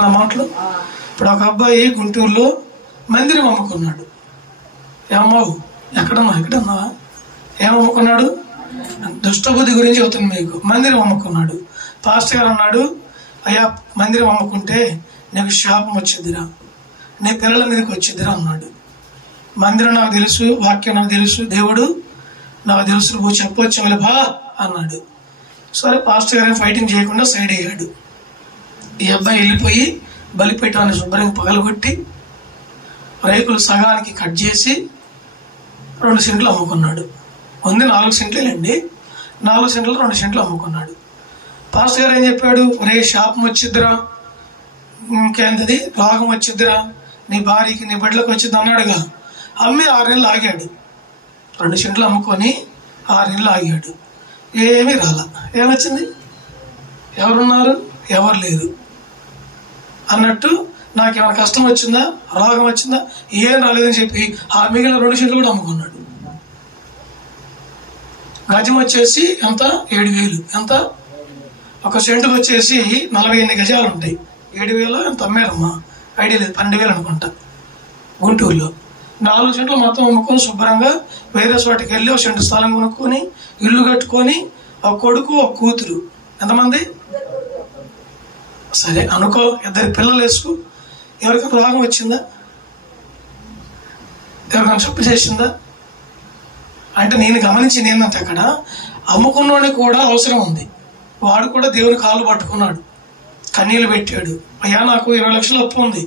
అర్థమైన మాటలు. ఇప్పుడు ఒక అబ్బాయి గుంటూరులో మందిరం అమ్ముకున్నాడు. ఏమన్నావు? ఎక్కడన్నా ఏమమ్ముకున్నాడు? దుష్టబుద్ధి గురించి అవుతుంది మీకు. మందిరం అమ్ముకున్నాడు. పాస్టర్ గారు అన్నాడు, అయ్యా మందిరం అమ్ముకుంటే నీకు శాపం వచ్చిద్దిరా, నీ పిల్లల మీదకి వచ్చిద్దిరా అన్నాడు. మందిరం నాకు తెలుసు, వాక్యం నాకు తెలుసు, దేవుడు నాకు తెలుసు, నువ్వు చెప్పొచ్చు బా అన్నాడు. సరే పాస్టర్ గారిని ఫైటింగ్ చేయకుండా సైడ్ అయ్యాడు. ఈ అబ్బాయి వెళ్ళిపోయి బలిపీఠాన్ని శుభ్రంగా పగలగొట్టి రేకులు సగానికి కట్ చేసి 2 సెంట్లు అమ్ముకున్నాడు. ఉంది 4 సెంట్లేనండి, 4 సెంట్లు 2 సెంట్లు అమ్ముకున్నాడు. పాస్టర్ గారు ఏం చెప్పాడు? రే శాపం వచ్చిద్దిరా, ఇంకేంటది రోగం వచ్చిద్దిరా, నీ భార్యకి నీ బిడ్డలకు వచ్చింది అన్నాడుగా. అమ్మి 6 నెలలు ఆగాడు. 2 సెంట్లు అమ్ముకొని 6 నెలలు ఆగాడు. ఏమీ రాలా. ఏమొచ్చింది? ఎవరున్నారు? ఎవరు లేరు అన్నట్టు. నాకేమైనా కష్టం వచ్చిందా, రోగం వచ్చిందా? ఏం రాలేదని చెప్పి ఆ మిగిలిన 2 సెంట్లు కూడా అమ్ముకున్నాడు. గజం వచ్చేసి ఎంత? 7,000. ఎంత? 1 సెంటుకు వచ్చేసి 48 గజాలు ఉంటాయి. 7,000 ఎంత అమ్మారమ్మా? ఐడియా లేదు, 12,000 అనుకుంటా. గుంటూరులో 4 సెంట్లు మొత్తం అమ్ముకొని శుభ్రంగా వేరే చోటికి వెళ్ళి 1 సెంటు స్థలం కొనుక్కొని ఇల్లు కట్టుకొని ఒక కొడుకు ఒక కూతురు. ఎంతమంది? సరే అనుకో, 2 పిల్లలు వేసుకో. ఎవరికైనా రోగం వచ్చిందా? ఎవరికైనా చెప్పు చేసిందా? అంటే నేను గమనించింది ఏంటంటే అక్కడ అమ్ముకున్నోడికి కూడా అవసరం ఉంది. వాడు కూడా దేవుని కాళ్ళు పట్టుకున్నాడు, కన్నీళ్ళు పెట్టాడు. అయ్యా నాకు 20 లక్షలు అప్పు ఉంది,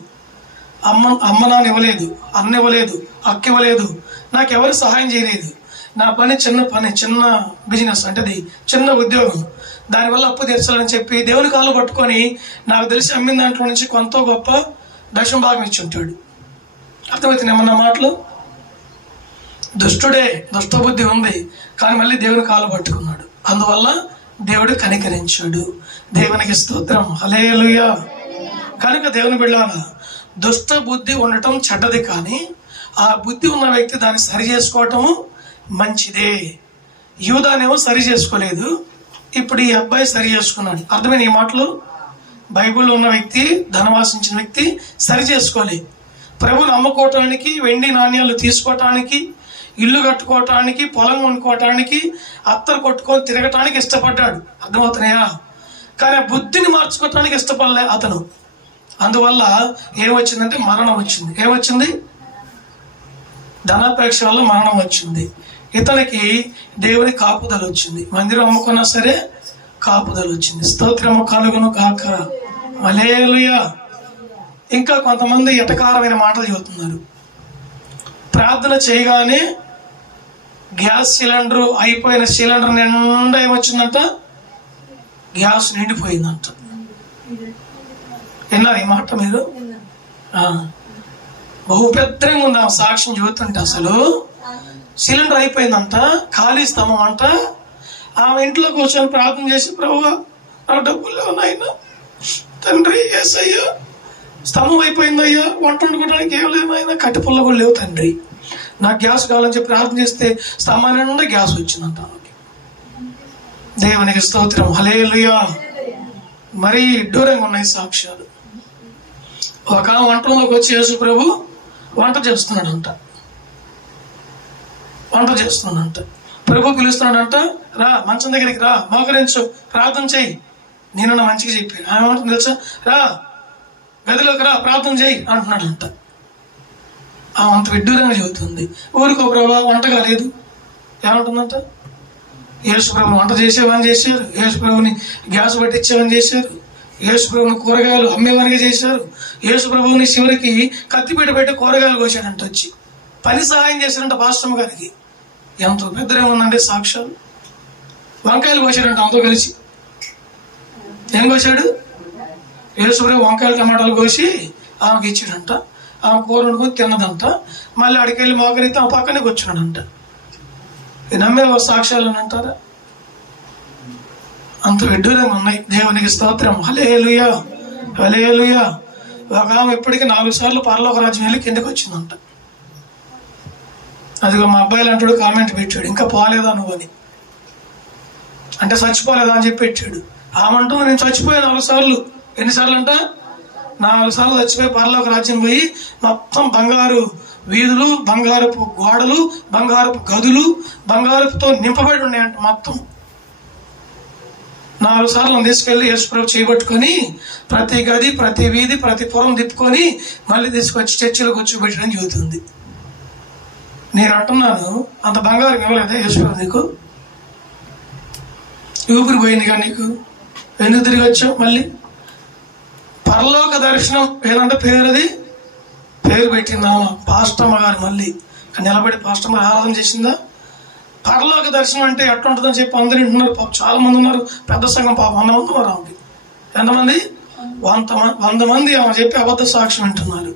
అమ్మ నాన్న ఇవ్వలేదు, అన్న ఇవ్వలేదు, అక్క ఇవ్వలేదు, నాకెవరు సహాయం చేయలేదు. నా పని చిన్న బిజినెస్, అంటే అది చిన్న ఉద్యోగం, దానివల్ల అప్పు తీర్చాలని చెప్పి దేవుని కాళ్ళు పట్టుకొని నాకు తెలిసి అమ్మిన దాంట్లో నుంచి కొంత గొప్ప దశమ భాగం ఇచ్చి ఉంటాడు. అర్థమవుతుంది ఏమన్నా మాటలు? దుష్టుడే, దుష్టబుద్ధి ఉంది, కానీ మళ్ళీ దేవుని కాళ్ళు పట్టుకున్నాడు. అందువల్ల దేవుడు కనికరించాడు. దేవునికి స్తోత్రం, హల్లెలూయా. కనుక దేవుని బిడ్డలారా, దుష్ట బుద్ధి ఉండటం చెడ్డది, కానీ ఆ బుద్ధి ఉన్న వ్యక్తి దాన్ని సరి చేసుకోవటము మంచిదే. యూదానేమో సరి చేసుకోలేదు, ఇప్పుడు ఈ అబ్బాయి సరి చేసుకున్నాడు. అర్థమైన ఈ మాటలు? బైబిల్లో ఉన్న వ్యక్తి, ధనవాసించిన వ్యక్తి సరి చేసుకోలే. ప్రభుని అమ్ముకోవటానికి, వెండి నాణ్యాలు తీసుకోవటానికి, ఇల్లు కట్టుకోవటానికి, పొలం కొనుక్కోవటానికి, అత్తరు కొట్టుకొని తిరగటానికి ఇష్టపడ్డాడు. అర్థమవుతున్నాయా? కానీ ఆ బుద్ధిని మార్చుకోవటానికి ఇష్టపడలే అతను. అందువల్ల ఏమొచ్చిందంటే మరణం వచ్చింది. ఏమొచ్చింది? ధనాపేక్ష వల్ల మరణం వచ్చింది. ఇతనికి దేవుని కాపుదల వచ్చింది. మందిరం అమ్ముకున్నా సరే కాపుదల వచ్చింది. స్తోత్రము కలుగును గాక, హల్లెలూయా. ఇంకా కొంతమంది ఎటకారమైన మాటలు చెబుతున్నారు. ప్రార్థన చేయగానే గ్యాస్ సిలిండర్ అయిపోయిన సిలిండర్ నిండా ఏమొచ్చిందంట? గ్యాస్ నిండిపోయిందంట. విన్నారు ఈ మాట మీరు? బహు పెద్దగా ఉంది ఆ సాక్ష్యం చెబుతుంటే. అసలు సిలిండర్ అయిపోయిందంట, ఖాళీ స్తంభం అంట. ఆమె ఇంట్లో కూర్చొని ప్రార్థన చేసి, ప్రభువా నాకు డబ్బులు లేవు నాయన, తండ్రి యేసయ్యా స్తంభం అయిపోయిందయ్యా, వంట వండుకోవడానికి ఏం లేదు నాయన, కట్టి పుల్ల కూడా లేవు తండ్రి, నాకు గ్యాస్ కావాలని చెప్పి ప్రార్థన చేస్తే స్తంభాన్ని నుండి గ్యాస్ వచ్చిందంట ఆమెకి. దేవునికి స్తోత్రం, హల్లెలూయా. మరీ దూరంగా ఉన్నాయి సాక్ష్యాలు. ఒక వంటలోకి వచ్చి యేసు ప్రభు వంట చేస్తున్నాడంట. ప్రభు పిలుస్తున్నాడంట, రా మంచం దగ్గరికి రా, మోకరించు, ప్రార్థన చెయ్యి. నేను మంచిగా చెప్పాను. ఆమె ఏమంటుంది తెలుసా? రా గదిలోకి రా, ప్రార్థన చెయ్యి అంటున్నాడంట. ఆ అంత విడ్డూరంగా చెబుతుంది. ఊరికో ప్రభు వంట కాలేదు. ఏమంటుందంట? యేసు ప్రభు వంట చేసేవని చేశారు, యేసు ప్రభుని గ్యాస్ పట్టించేవని చేశారు, యేసు ప్రభుని కూరగాయలు అమ్మేవానిగా చేశారు, యేసు ప్రభుని చివరికి కత్తిపీట పెట్టి కూరగాయలు కోసాడంట. వచ్చి పని సహాయం చేశాడంట పాస్టమ్మ గారికి. ఎంతో పెద్దగా ఉందండి సాక్ష్యాలు. వంకాయలు కోసాడంట అంతో కలిసి. ఏం కోసాడు? యేసు ప్రభు వంకాయలు టమాటాలు కోసి ఆమెకి ఇచ్చాడంట. ఆమె కూర వండుకొని తిన్నదంట. మళ్ళీ అడికి వెళ్ళి మోకరితే ఆ పక్కనే కూర్చున్నాడంట. నమ్మే సాక్ష్యాలు అని అంటారా? అంత విడ్డూరంగా ఉన్నాయి. దేవునికి స్తోత్రం, హల్లెలూయా, హల్లెలూయా. ఒక ఆమె ఇప్పటికీ 4 సార్లు పరలోక రాజ్యం వెళ్ళి కిందకి వచ్చిందంట. అదిగో మా అబ్బాయిలు అంటాడు, కామెంట్ పెట్టాడు, ఇంకా పోలేదా నువ్వు అని. అంటే చచ్చిపోలేదా అని చెప్పి పెట్టాడు. ఆమంటూ నేను చచ్చిపోయాను 4 సార్లు. ఎన్నిసార్లు అంట? 4 సార్లు చచ్చిపోయి పరలోక రాజ్యం పోయి మొత్తం బంగారు వీధులు, బంగారపు గోడలు, బంగారపు గదులు, బంగారపుతో నింపబడి ఉన్నాయంట మొత్తం. 4 సార్లు తీసుకెళ్లి యేసుప్రభు చేయబట్టుకొని ప్రతి గది, ప్రతి వీధి, ప్రతి పురం తిప్పుకొని మళ్ళీ తీసుకొచ్చి చర్చిలో కూర్చోబెట్టడం జరుగుతుంది. నేను అంటున్నాను, అంత బంగారం ఇవ్వలేదా యేసుప్రభు నీకు? ఊపిరి పోయిందిగా నీకు, ఎందుకు తిరిగి వచ్చావు? మళ్ళీ పరలోక దర్శనం ఏదంటే పేరు పెట్టిందా పాస్టమ్మ గారు. మళ్ళీ నిలబడి పాస్టమ్మ ఆరాధన చేసిందా? పరలోక దర్శనం అంటే ఎట్లుంటుందని చెప్పి అందరూ వింటున్నారు. పాపం చాలా మంది ఉన్నారు, పెద్ద సంఘం పాపం 100 మంది ఉన్నారు. ఆమెకి ఎంతమంది? 100 మంది ఆమె చెప్పి అబద్ధ సాక్ష్యం వింటున్నారు.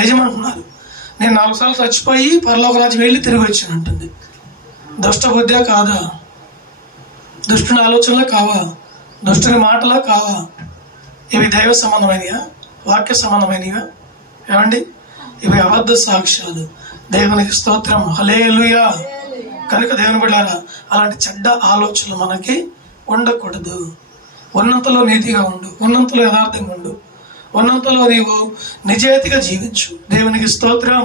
నిజమంటున్నారు. నేను 4 సార్లు చచ్చిపోయి పరలోక రాజ్యం వెళ్ళి తిరిగి వచ్చానంటుంది. దుష్ట బుద్ధే కాదా? దుష్టుని ఆలోచనలే కావా? దుష్టుని మాటలా కావా? ఇవి దైవ సంబంధమైనయా? వాక్య సంబంధమైనగా? ఏమండి, ఇవి అబద్ధ సాక్ష్యాలు. దేవునికి స్తోత్రం, హల్లెలూయా. కనుక దేవుని బిడ్డలారా, అలాంటి చెడ్డ ఆలోచనలు మనకి ఉండకూడదు. ఉన్నంతలో నీతిగా ఉండు, ఉన్నంతలో యథార్థంగా ఉండు, ఉన్నంతలో నీవు నిజాయితీగా జీవించు. దేవునికి స్తోత్రం.